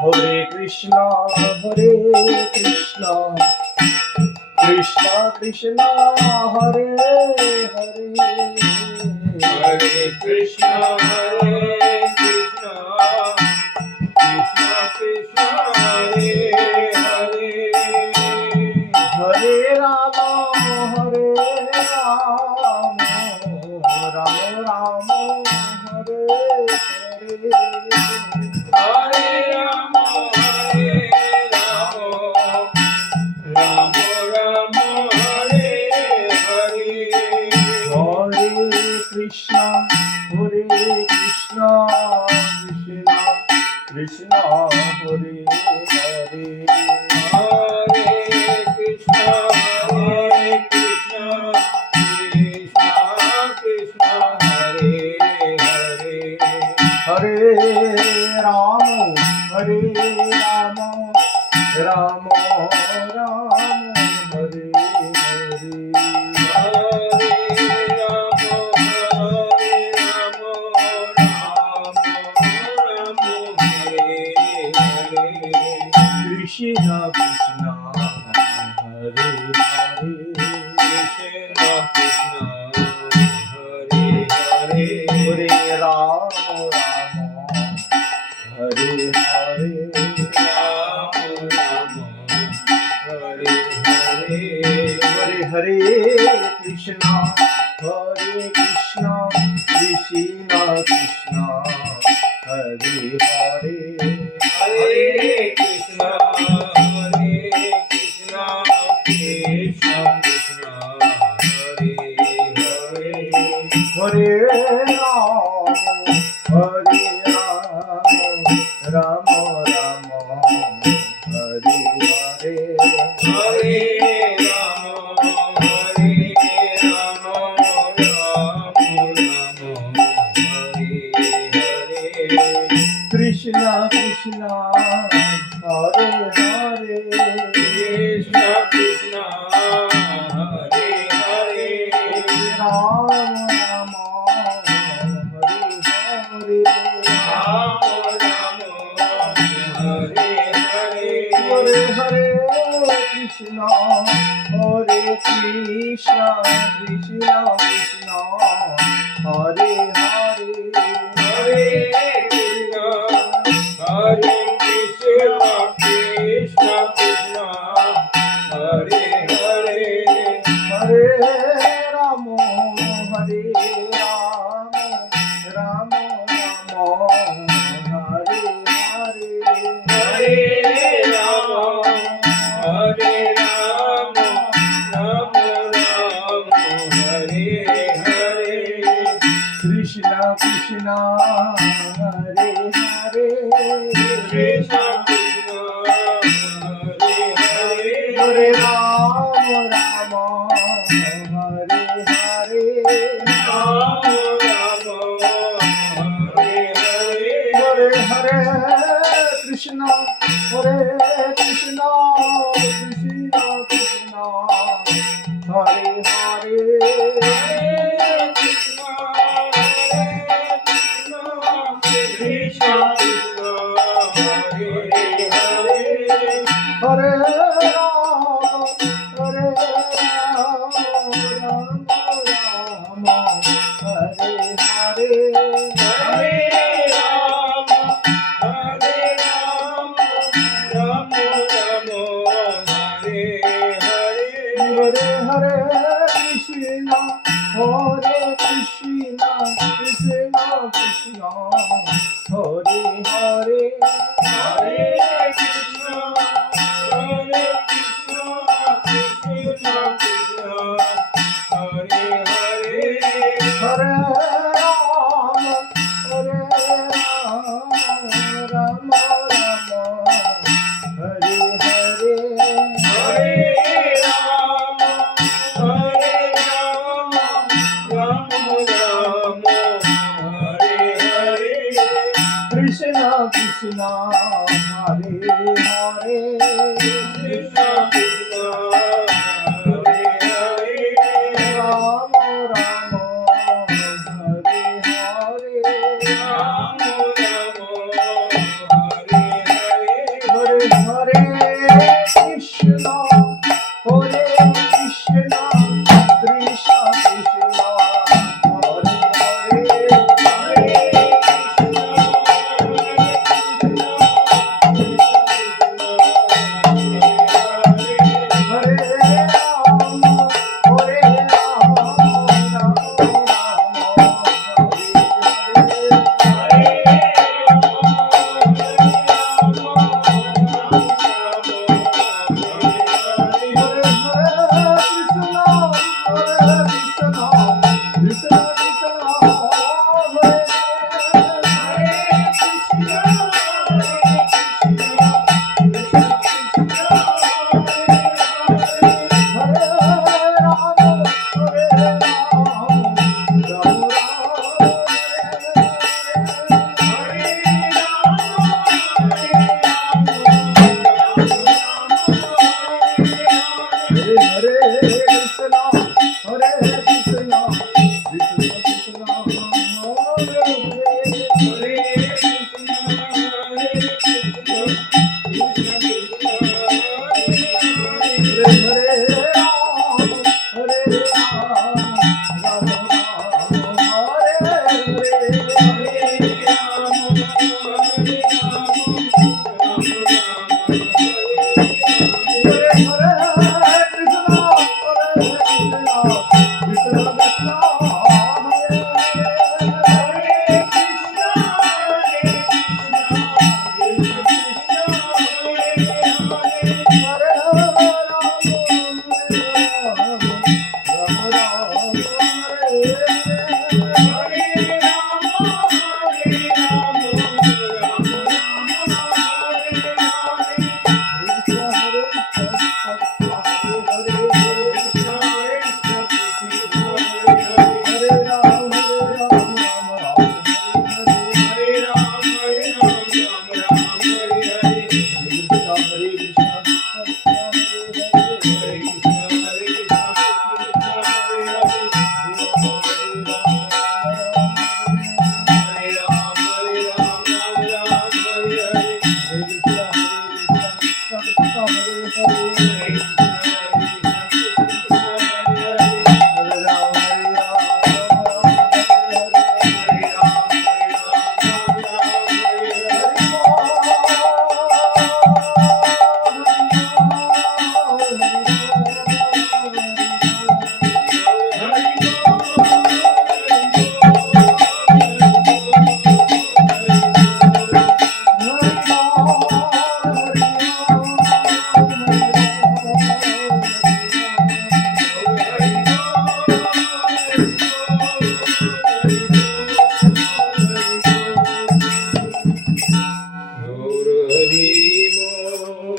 Hare Krishna Hare Krishna Krishna Krishna Hare Hare Hare Krishna Hare Krishna Krishna Krishna Hare Hare Hare Ram Hare Ram Ram Ram Hare Hare Hare Ram Hare Ram Ram Ram Hare Hare Hare Krishna Hare Krishna Krishna Krishna Hare Hare Hare Krishna Hare Krishna Krishna Krishna Hare Hare Hare Ram Hare Ram Ram Ram Hare Hare Hare Ram Hare Ram Ram Ram Hare Hare Krishna Krishna Hare Hare Krishna Krishna Hare Hare Hare Ram Ram Hare Hare Ram Ram Hare Hare Hare Hare Krishna Hare Krishna Krishna Krishna Hare Hare Hare Krishna Hare Krishna Krishna Krishna Hare Hare Hare Ram Hare Ram Ram Ram Hare Hare Hare Ram Hare Ram Ram Ram Hare Hare Krishna Krishna Hare Hare Krishna Krishna Hare Hare Ram Ram Hare Hare Ram Ram Hare Hare Hare Hare Krishna Hare Krishna Krishna Krishna Hare Hare Hare Krishna Hare Krishna Krishna Krishna Hare Hare Hare Ram Hare Ram Ram Ram Hare Hare Hare Ram Hare Ram Ram Ram Hare Hare Krishna Krishna Hare Hare Krishna Krishna Hare Hare Hare Ram Ram Hare Hare Ram Ram Hare Hare Hare Hare Krishna Hare Krishna Krishna Krishna Hare Hare Krishna Krishna Krishna Hare Hare Hare Ram Hare Ram Ram Ram Hare Hare Hare Ram Hare Ram Ram Ram Hare Hare Hare Hare Krishna Hare Krishna Krishna Krishna Hare Hare Hare Krishna Hare Krishna Krishna Krishna Hare Hare Hare Ram Hare Ram Ram Ram Hare Hare Hare Ram Hare Ram Ram Ram Hare Hare Krishna Krishna Hare Hare Krishna Krishna